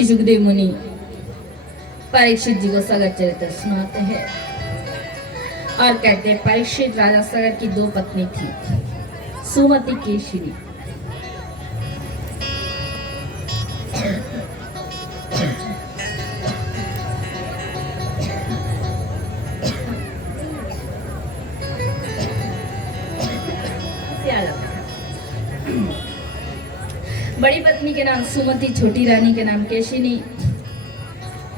श्री सुखदेव मुनि परीक्षित जी को सागर चरित्र सुनाते हैं और कहते हैं, परीक्षित राजा सागर की दो पत्नी थी, सुमति केशरी। बड़ी पत्नी के नाम सुमति, छोटी रानी के नाम केशिनी।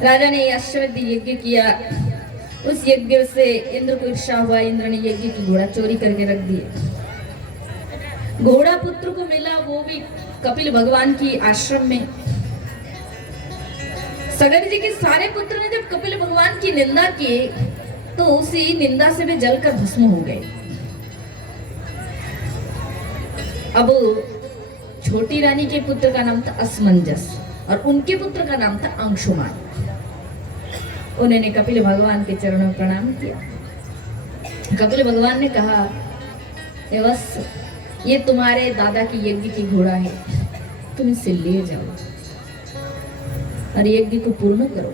राजा ने अश्वमेध यज्ञ किया। उस यज्ञ से इंद्र को ईर्ष्या हुआ। इंद्र ने यज्ञ की घोड़ा चोरी करके रख दिया। घोड़ा पुत्र को मिला, वो भी कपिल भगवान की आश्रम में। सगर जी के सारे पुत्र ने जब कपिल भगवान की निंदा की तो उसी निंदा से वे जलकर भस्म हो गए। अब छोटी रानी के पुत्र का नाम था असमंजस और उनके पुत्र का नाम था अंशुमान। उन्होंने कपिल भगवान के चरणों में प्रणाम किया। कपिल भगवान ने कहा, बस ये तुम्हारे दादा की यज्ञ की घोड़ा है, तुम इसे ले जाओ और यज्ञ को पूर्ण करो।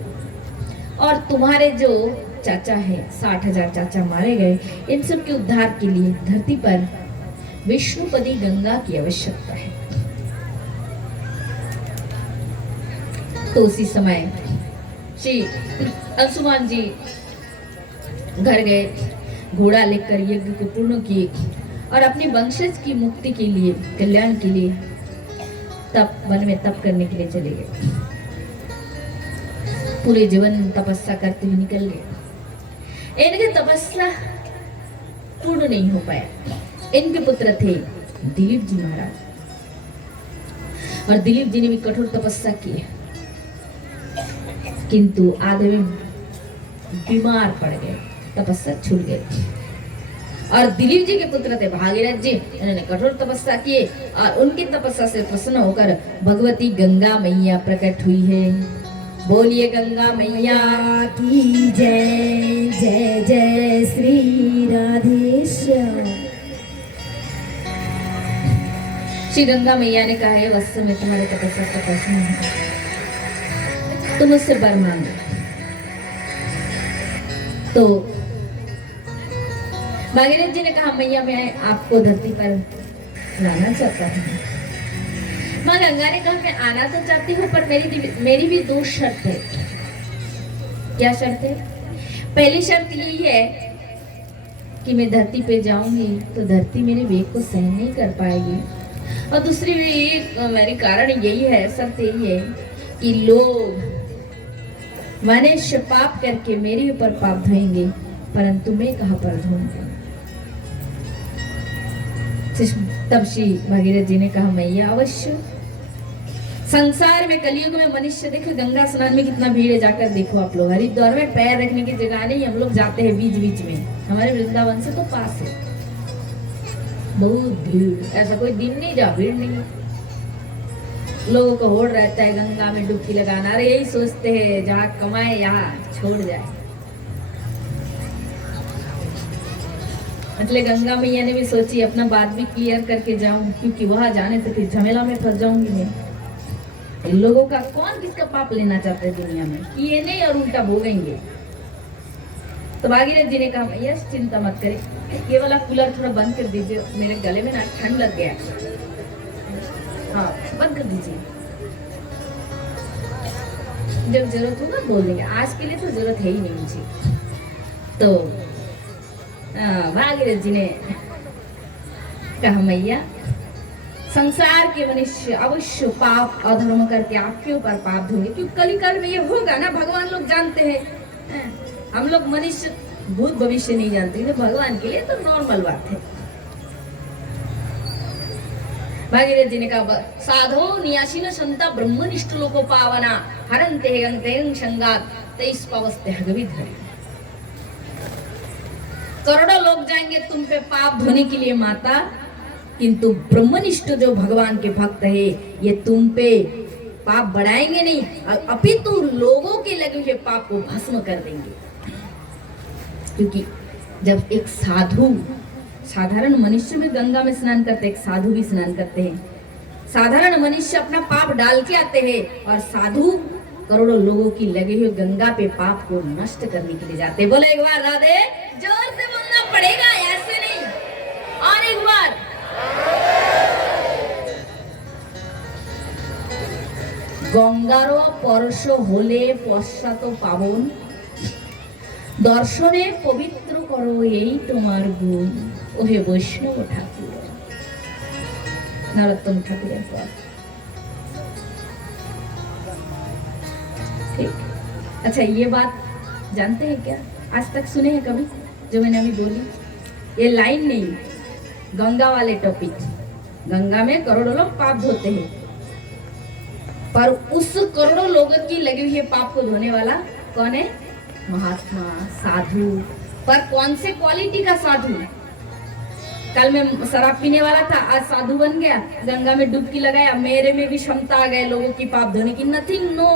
और तुम्हारे जो चाचा है, 60,000 चाचा मारे गए, इन सब के उद्धार के लिए धरती पर विष्णुपदी गंगा की आवश्यकता है। तो उसी समय श्री अंशुमान जी घर गए, घोड़ा लेकर यज्ञ को पूर्ण किए और अपने वंशज की मुक्ति के लिए, कल्याण के लिए तप वन में तप करने के लिए चले गए। पूरे जीवन तपस्या करते हुए निकल गए। इनकी तपस्या पूर्ण नहीं हो पाया। इनके पुत्र थे दिलीप जी महाराज, और दिलीप जी ने भी कठोर तपस्या की, किंतु आधे में बीमार पड़ गए, तपस्या छूट गई। और दिलीप जी के पुत्र थे भागीरथ जी, इन्होंने कठोर तपस्या किए और उनकी तपस्या से प्रसन्न होकर भगवती गंगा मैया प्रकट हुई है। बोलिए गंगा मैया की जय। जय जय श्री राधेश्याम। श्री गंगा मैया ने कहा है, वत्स में तुम्हारे तपस्या का प्रश्न है, तुम मुझसे वर मांगो। तो भागीरथ जी ने कहा, मैया मैं आपको धरती पर लाना चाहता हूँ। माँ गंगा ने कहा, मैं आना तो चाहती हूँ पर मेरी भी दो शर्त है। क्या शर्त है? पहली शर्त यही है कि मैं धरती पे जाऊंगी तो धरती मेरे वेग को सहन नहीं कर पाएगी, और दूसरी भी मेरी कारण यही है, शर्त यही है कि लोग मनुष्य पाप करके मेरे ऊपर पाप धोएंगे, परंतु मैं कहाँ पर धोऊंगा। तब श्री भागीरथ जी ने कहा, मैया अवश्य। संसार में कलयुग में मनुष्य, देखो गंगा स्नान में कितना भीड़ है, जाकर देखो आप लोग। हरिद्वार में पैर रखने की जगह नहीं, हम लोग जाते हैं बीच बीच में। हमारे वृंदावन से तो पास है, बहुत भीड़, ऐसा कोई दिन नहीं जा भीड़ नहीं। लोगों को होड़ रहता है गंगा में डुबकी लगाना, अरे यही सोचते हैं जहाँ कमाए यहाँ छोड़ जाए। मतलब गंगा मैया ने भी सोची अपना बात भी क्लियर करके जाऊं, क्योंकि वहां जाने से फिर झमेला में फंस जाऊंगी मैं। इन लोगों का कौन किसका पाप लेना चाहते हैं दुनिया में, ये नहीं और उल्टा भोगेंगे। तो भागीरथ जी ने कहा, मैया चिंता मत करे, ये वाला कूलर थोड़ा बंद कर दीजिए, मेरे गले में ना ठंड लग गया। हाँ बंद कर दीजिए, जब जरूरत होगा बोल देंगे, आज के लिए तो जरूरत है ही नहीं मुझे। तो भागीरथ जी ने कहा, मैया संसार के मनुष्य अवश्य पाप अधर्म करके आपके ऊपर पाप धोंगे, क्योंकि कलिकाल में ये होगा ना, भगवान लोग जानते हैं। हम लोग मनुष्य भूत भविष्य नहीं जानते, तो भगवान के लिए तो नॉर्मल बात है। भागीरथ जी ने कहा, साधो नियासिन संता ब्रह्मनिष्ठ लोको पावना हरन्ते अंते संगात तेईस पवस्ते हगविधरि। करोड़ों लोग जाएंगे तुम पे पाप धोने के लिए माता, किंतु ब्रह्मनिष्ठ जो भगवान के भक्त है ये तुम पे पाप बढ़ाएंगे नहीं, अपितु लोगों के लगे हुए पाप को भस्म कर देंगे। क्योंकि जब एक साधु, साधारण मनुष्य भी गंगा में स्नान करते हैं, एक साधु भी स्नान करते हैं। साधारण मनुष्य अपना पाप डाल के आते हैं और साधु करोड़ों लोगों की लगे हुए गंगा पे पाप को नष्ट करने के लिए जाते। बोले एक बार राधे, जोर से बोलना पड़ेगा, ऐसे नहीं। और एक बार, গঙ্গার পরশ হলে পশ্চাৎ পাবন, দর্শনে পবিত্র করো এই তোমার গুণ, ওহে বৈষ্ণব ঠাকুর। नरोत्तम ठाकुर पर। ठीक, अच्छा ये बात जानते हैं क्या? आज तक सुने हैं कभी जो मैंने अभी बोली? ये लाइन नहीं, गंगा वाले टॉपिक। गंगा में करोड़ों लोग पाप धोते हैं, पर उस करोड़ों लोगों की लगी हुई पाप को धोने वाला कौन है? महात्मा, साधु। पर कौन से क्वालिटी का साधु? कल में शराब पीने वाला था, आज साधु बन गया, गंगा में डुबकी लगाया, मेरे में भी क्षमता आ गए लोगों की पाप धोने की। नथिंग, नो,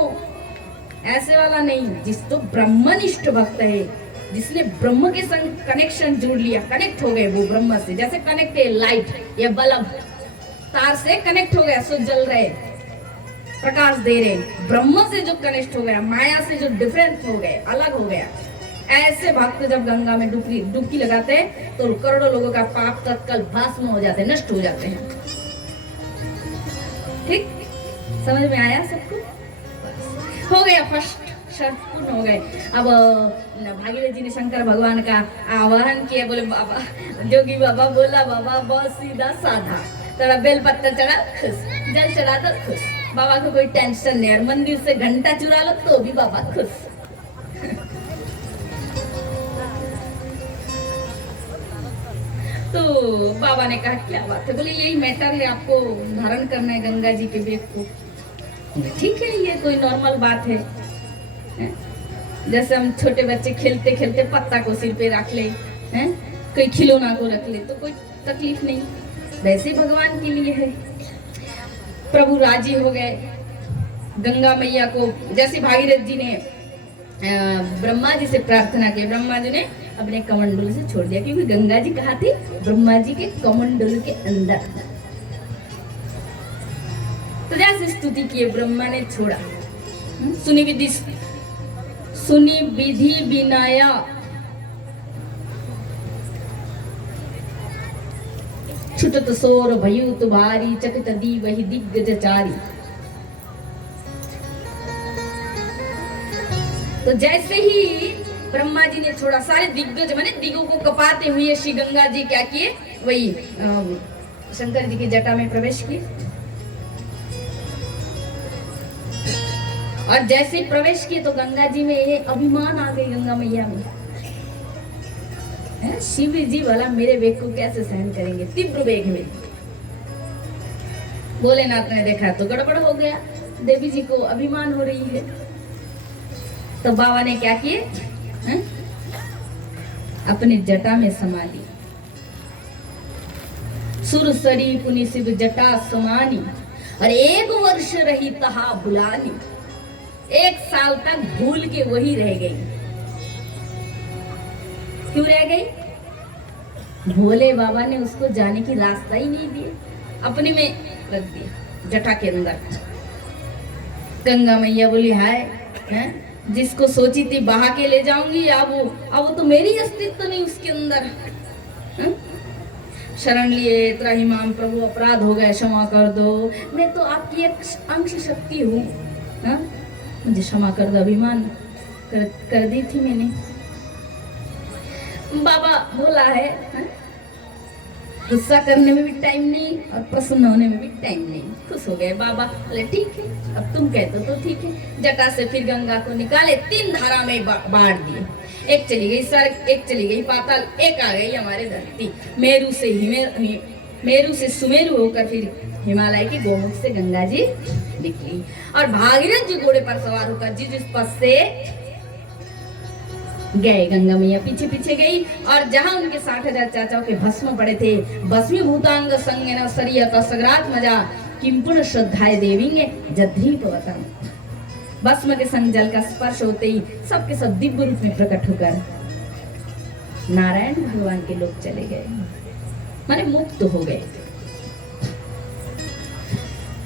ऐसे वाला नहीं। जिस तो ब्रह्मनिष्ठ भक्त है, जिसने ब्रह्म के संग कनेक्शन जोड़ लिया, कनेक्ट हो गए वो ब्रह्म से। जैसे कनेक्ट है लाइट या बल्ब, तार से कनेक्ट हो गया, सो जल रहे, प्रकाश दे रहे। ब्रह्म से जो कनेक्ट हो गया, माया से जो डिफरेंट हो गए, अलग हो गया, ऐसे भक्त जब गंगा में डुबकी लगाते हैं तो करोड़ों लोगों का पाप तत्काल भस्म हो जाते हैं, नष्ट हो जाते हैं। ठीक, समझ में आया सबको? हो गया, फर्स्ट शर्त पूर्ण हो गए। अब भागीरथ जी ने शंकर भगवान का आवाहन किया। बोले बाबा, जोगी बाबा बोला बाबा बहुत सीधा साधा, थोड़ा बेल पत्ता चढ़ा खुश, जल चढ़ा दो खुश, बाबा को कोई टेंशन नहीं, और मंदिर से घंटा चुरा लो तो भी बाबा खुश। तो बाबा ने कहा क्या बात है? बोले यही मैटर है, आपको धारण करना है गंगा जी के बेग को। ठीक है, ये कोई नॉर्मल बात है। जैसे हम छोटे बच्चे खेलते खेलते पत्ता को सिर पे रख ले, हैं, कोई खिलौना को रख ले तो कोई तकलीफ नहीं, वैसे भगवान के लिए है। प्रभु राजी हो गए गंगा मैया को। जैसे भागीरथ जी ने ब्रह्मा जी से प्रार्थना की, ब्रह्मा जी ने अपने कमंडल से छोड़ दिया, क्योंकि गंगा जी कहाँ थी? ब्रह्मा जी के कमंडल के अंदर। तो जैसे स्तुति किए, ब्रह्मा ने छोड़ा। सुनी विधि विनाया, छुटत सोर भयूत भारी, चकित दी वही दिग्गजचारी। तो जैसे ही ब्रह्मा जी ने छोड़ा, सारे दिग्गज माने दिगों को कपाते हुए श्री गंगा जी क्या किए? वही शंकर जी की जटा में प्रवेश किए। और जैसे ही प्रवेश किए तो गंगा जी में ये अभिमान आ गई, गंगा मैया में। शिव जी वाला मेरे वेग को कैसे सहन करेंगे? तीव्र वेग में भोलेनाथ ने देखा तो गड़बड़ हो गया, देवी जी को अभिमान हो रही है। तो बाबा ने क्या किए? अपनी जटा में समा ली। सुरसरी पुनि शिव जटा समानी, और 1 वर्ष रही तहा भुलानी। 1 साल तक भूल के वही रह गई। क्यों रह गई? भोले बाबा ने उसको जाने की रास्ता ही नहीं दिया, अपने में रख दिया जटा के अंदर। गंगा मैया बोली हाय, जिसको सोची थी बहा के ले जाऊंगी, अब वो तो मेरी अस्तित्व नहीं उसके अंदर। शरण लिए, त्राहिमाम प्रभु अपराध हो गए, क्षमा कर दो, मैं तो आपकी एक अंश शक्ति हूँ, मुझे क्षमा कर दो, अभिमान कर दी थी मैंने। बाबा बोला है, गुस्सा करने में भी टाइम नहीं और प्रसन्न होने में भी टाइम नहीं। खुश हो गए बाबा, बोले ठीक है, अब तुम कहते हो तो ठीक है। जटा से फिर गंगा को निकाले, 3 धारा में बांट दिए। एक चली गई स्वर्ग, एक चली गई पाताल, एक आ गई हमारे धरती। मेरू से सुमेरु होकर फिर हिमालय के गोमुख से गंगा जी निकली। और भागीरथ जी घोड़े पर सवार होकर जिस पथ से गए, गंगा मैया पीछे पीछे गई। और जहां उनके 60,000 चाचाओं के भस्म पड़े थे, भस्मी भूतांग संगेन सरियत सगरात मजा किंपुण श्रद्धाए देविंगे जद्री पवतम। भस्म के संग जल का स्पर्श होते ही सबके सब दिव्य रूप में प्रकट होकर नारायण भगवान के लोग चले गए, माने मुक्त हो गए।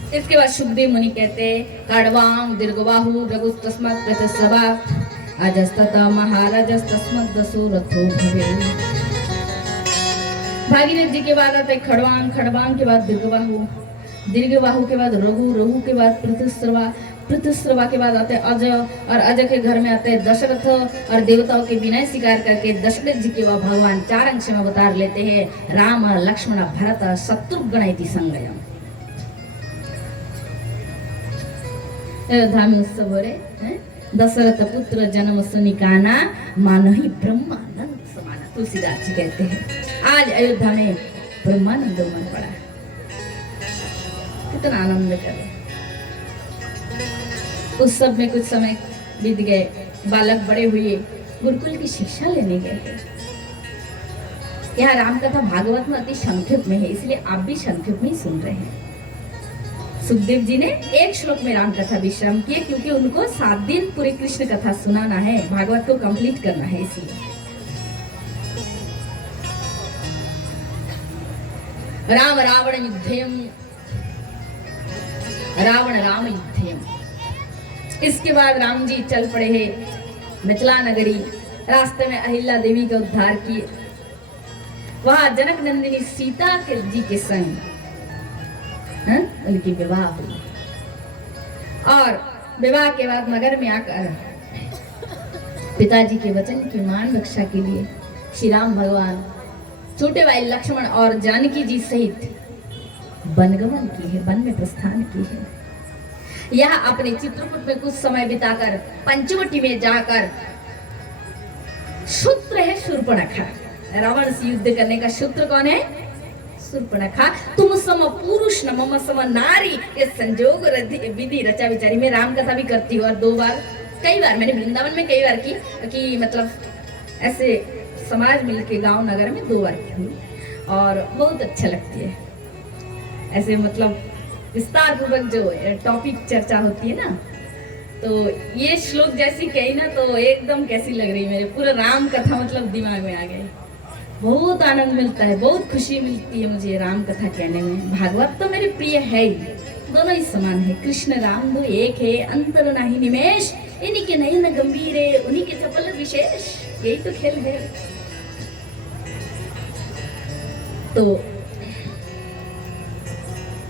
इसके बाद सुखदेव मुनि कहते खड़वांग दीर्घबाहु रघुस्तस्मात् कृतसभा अजस्तता महाराजस्तस्मत् दशरथो भवे। भागीरथ जी के बाद आते खड़वांग, खड़वांग के बाद दीर्घबाहु, दीर्घबाहु के बाद रघु, रघु के बाद पृथुश्रवा, पृथुश्रवा के बाद आते अजय, और अजय के घर में आते दशरथ, और देवताओं के विनय स्वीकार करके दशरथ जी के वह भगवान 4 अंश में अवतार लेते हैं। राम लक्ष्मण भरत शत्रुघ्न इति संज्ञा। अयोध्या में उत्सव हो रहे हैं। दशरथ पुत्र जन्म सुनि काना मानहि ब्रह्मानंद समाना, तुलसीदास जी कहते हैं। आज अयोध्या में ब्रह्मानंद मन पड़ा, कितना आनंद करे। उस सब में कुछ समय बीत गए, बालक बड़े हुए, गुरुकुल की शिक्षा लेने गए। यहाँ रामकथा भागवत में अति संक्षिप्त में है, इसलिए आप भी संक्षिप्त में सुन रहे हैं। सुखदेव जी ने एक श्लोक में राम कथा विश्राम किए, क्योंकि उनको 7 दिन पूरी कृष्ण कथा सुनाना है, भागवत को कंप्लीट करना है, इसलिए। राम रावण युद्धम, रावण राम युद्धम। इसके बाद राम जी चल पड़े हैं मिथिला नगरी। रास्ते में अहिल्या देवी का उद्धार किए। वहां जनक नंदिनी सीता जी के संग उनकी विवाह हुई, और विवाह के बाद नगर में आकर पिताजी के वचन की मान रक्षा के लिए श्री राम भगवान छोटे भाई लक्ष्मण और जानकी जी सहित वनगमन की है, वन में प्रस्थान की है। यह अपने चित्रकूट में कुछ समय बिताकर पंचवटी में जाकर सूत्र है शूर्पणखा, रावण से युद्ध करने का सूत्र कौन है? शूर्पणखा। तुम सम पुरुष न मम सम नारी, ये संजोग विधि रचा विचारी। मैं राम कथा भी करती हूँ, और 2 बार, कई बार मैंने वृंदावन में कई बार की, कि मतलब ऐसे समाज मिलके गांव नगर में 2 बार की हुई, और बहुत अच्छा लगती है। ऐसे मतलब विस्तार पूर्वक जो टॉपिक चर्चा होती है ना, तो ये श्लोक जैसी कही ना तो एकदम कैसी लग रही, मेरे पूरा राम कथा मतलब दिमाग में आ गई। बहुत आनंद मिलता है, बहुत खुशी मिलती है मुझे राम कथा कहने में। भागवत तो मेरे प्रिय है ही, दोनों ही समान है। कृष्ण राम दो एक है, अंतर नहीं निमेश, इन्हीं के नयन गंभीर है, उन्हीं के चपल विशेष, यही तो खेल है। तो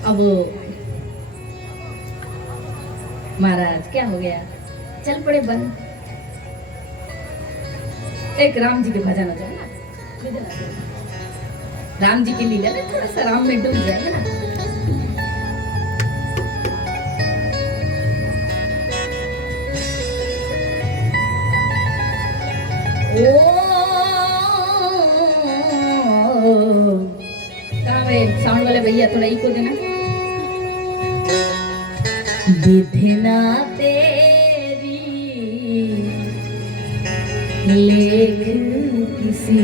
अब महाराज क्या हो गया, चल पड़े बन। एक राम जी के भजन हो जाए ना, राम जी की लीला में थोड़ा सा राम में डूब जाएगा ना। साउंड वाले भैया थोड़ा इको देना। विधिना तेरी लेख किसी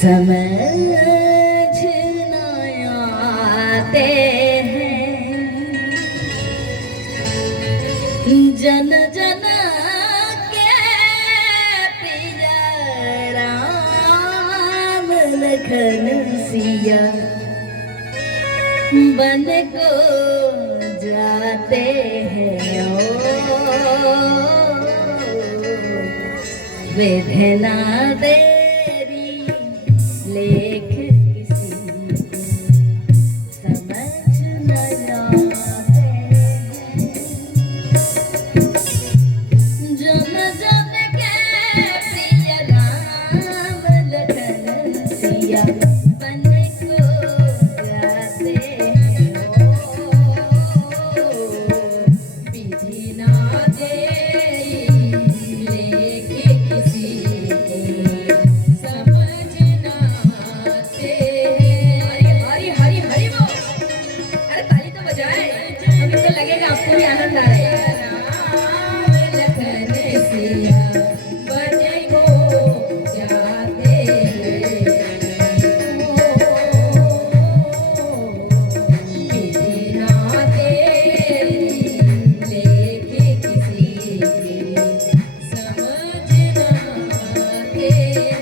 समझ न आते हैं, जन जन के प्रिय राम लखन सिया बन को जाते हैं। विधना तेरी लेख किसी समझ न आते हैं, जन जन के प्रिय राम लखन सिया बन को जाते हैं। विधि ना तेरी लेख किसी समझ न आते हैं। हरि हरि हरि बोल। अरे ताली तो बजाए, अभी तो लगेगा आपको भी आनंद आ रहा है। राम लखन सिया बन को जाते हैं। विधि ना तेरी लेख किसी समझ न आते हैं।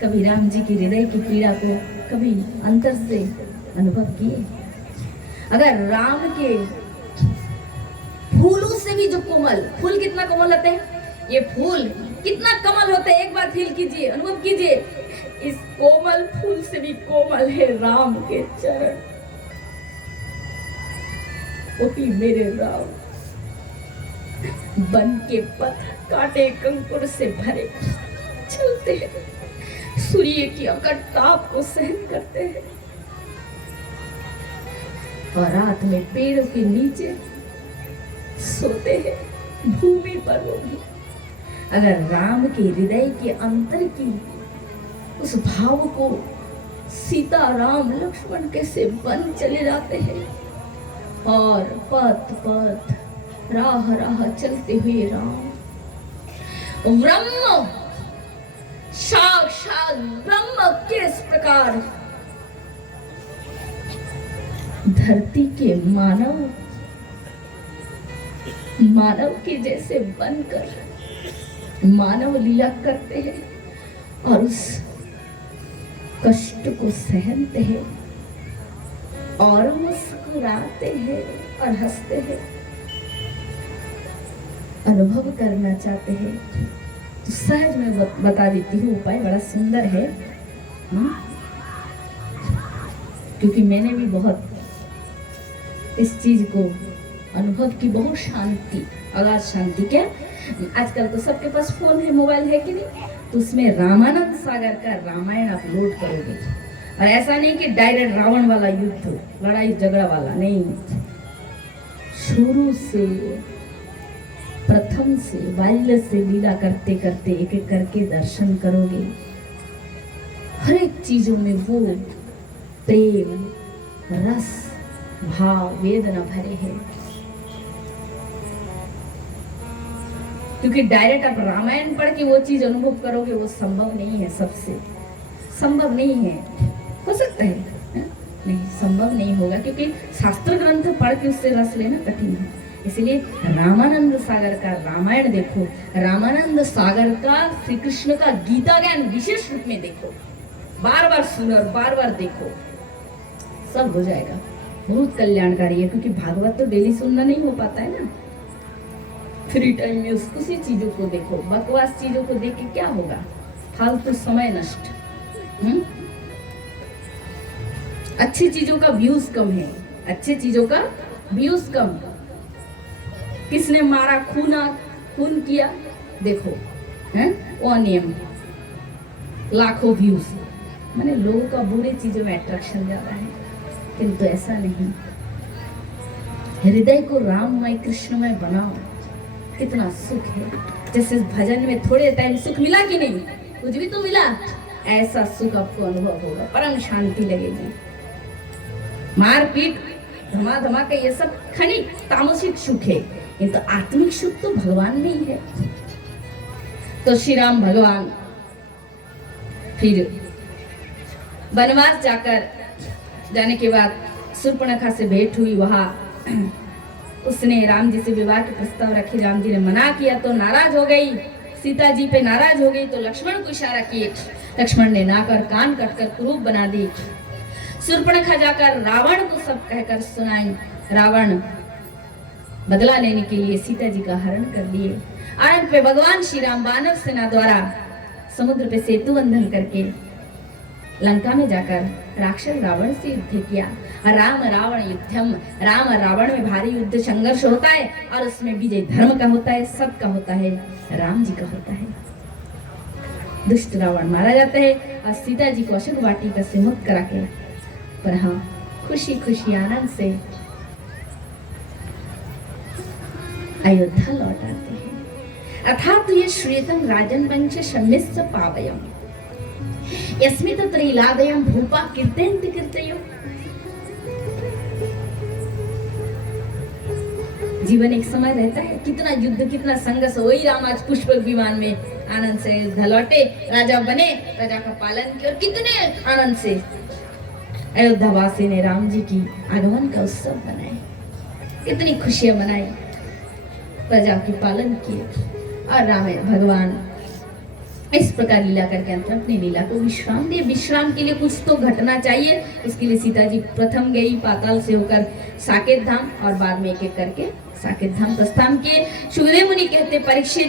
कभी राम जी की हृदय की पीड़ा को कभी अंतर से अनुभव किए? अगर राम के फूलों से भी जो कोमल, फूल कितना कोमल होते हैं, ये फूल कितना कमल होते हैं, एक बार फील कीजिए, अनुभव कीजिए, इस कोमल फूल से भी कोमल है राम के चरण। ओही मेरे राम, बन के पथ काटे कंकुर से भरे चलते हैं, सूर्य की अकट ताप को सहन करते हैं, और रात में पेड़ों के नीचे सोते हैं, भूमि पर वो भी। अगर राम के हृदय के अंतर की उस भाव को सीता राम लक्ष्मण कैसे बन चले जाते हैं, और पथ पथ राह राह चलते हुए राम, ब्रह्म साक्षात ब्रह्म किस प्रकार धरती के मानव के जैसे बनकर मानव लीला करते हैं, और उस कष्ट को सहते हैं, और मुस्कुराते हैं और हंसते हैं। अनुभव करना चाहते हैं तो सहज में बता देती हूँ, उपाय बड़ा सुंदर है। क्योंकि मैंने भी बहुत इस चीज को अनुभव की, बहुत शांति, अगाध शांति। क्या आजकल तो सबके पास फोन है, मोबाइल है कि नहीं, तो उसमें रामानंद सागर का रामायण अपलोड करोगे, और ऐसा नहीं कि डायरेक्ट रावण वाला युद्ध, लड़ाई झगड़ा वाला नहीं, शुरू से प्रथम से बाल्य से लीला करते करते एक एक करके दर्शन करोगे। हर एक चीजों में वो प्रेम, रस, भाव, वेदना भरे हैं। क्योंकि डायरेक्ट आप रामायण पढ़ के वो चीज अनुभव करोगे, वो संभव नहीं है, सबसे संभव नहीं है। हो सकता है नहीं, संभव नहीं होगा, क्योंकि शास्त्र ग्रंथ पढ़ के उससे रस लेना कठिन है। इसलिए रामानंद सागर का रामायण देखो, रामानंद सागर का श्री कृष्ण का गीता ज्ञान विशेष रूप में देखो, बार बार सुनो और बार बार देखो, सब हो जाएगा। बहुत कल्याणकारी है, क्योंकि भागवत तो डेली सुनना नहीं हो पाता है ना। फ्री टाइम में उसी चीजों को देखो, बकवास चीजों को देख के क्या होगा, फालतू समय नष्ट। अच्छी चीजों का व्यूज कम है, अच्छी चीजों का व्यूज कम। किसने मारा, खून किया, देखो हैं, वो नियम, लाखों व्यूज। माने लोगों का बुरे चीजों में अट्रैक्शन ज्यादा है, किंतु ऐसा नहीं। हृदय को राममय कृष्णमय बनाओ, कितना सुख है। जैसे इस भजन में थोड़े टाइम सुख मिला कि नहीं, कुछ भी तो मिला, ऐसा सुख आपको अनुभव होगा, परम शांति लगेगी। मारपीट, धमा धमाका, ये सब क्षणिक तामसिक सुख है, ये तो आत्मिक सुख तो भगवान में ही है। तो श्री राम भगवान फिर वनवास जाने के बाद शूर्पणखा से भेंट हुई। वहां उसने राम जी से विवाह के प्रस्ताव रखे, राम जी ने मना किया तो नाराज हो गई, सीता जी पे नाराज हो गई, तो लक्ष्मण को इशारा किए, लक्ष्मण ने नाक और कान काटकर कुरूप बना दी। शूर्पणखा जाकर रावण को सब कहकर सुनाई। रावण बदला लेने के लिए सीता जी का हरण कर लिए। अंत पे भगवान श्री राम वानर सेना द्वारा समुद्र पे सेतु बंधन करके लंका में जाकर राक्षस रावण से युद्ध किया। राम रावण युद्धम, राम रावण में भारी युद्ध संघर्ष होता है, और उसमें विजय धर्म का होता है, सबका होता है, राम जी का होता है। दुष्ट रावण मारा जाता है, और सीता जी को अशोक वाटिका से मुक्त करा के, पर हाँ खुशी खुशी आनंद से अयोध्या लौट आते हैं। अर्थात ये श्वेतम राजन वंश सम्मिश्र पावयम यस्मित त्रैलादयम भूपा कीर्तयन्ति कीर्तयो। जीवन एक समय रहता है, कितना युद्ध, कितना संघर्ष। वही राम आज पुष्पक विमान में आनंद से अयोध्या लौटे, राजा बने, प्रजा का पालन किया, और कितने आनंद से अयोध्या वासी ने राम जी की आगमन का उत्सव मनाए, कितनी खुशियां मनाई, प्रजा के पालन किए। और राम भगवान इस प्रकार लीला करके अंत में अपनी लीला को विश्राम दिए। विश्राम के लिए कुछ तो घटना चाहिए, इसके लिए सीता जी प्रथम गई पाताल से होकर साकेत धाम और बाद में एक एक करके साकेत धाम प्रस्थान किए। सुखदेव मुनि कहते परीक्षित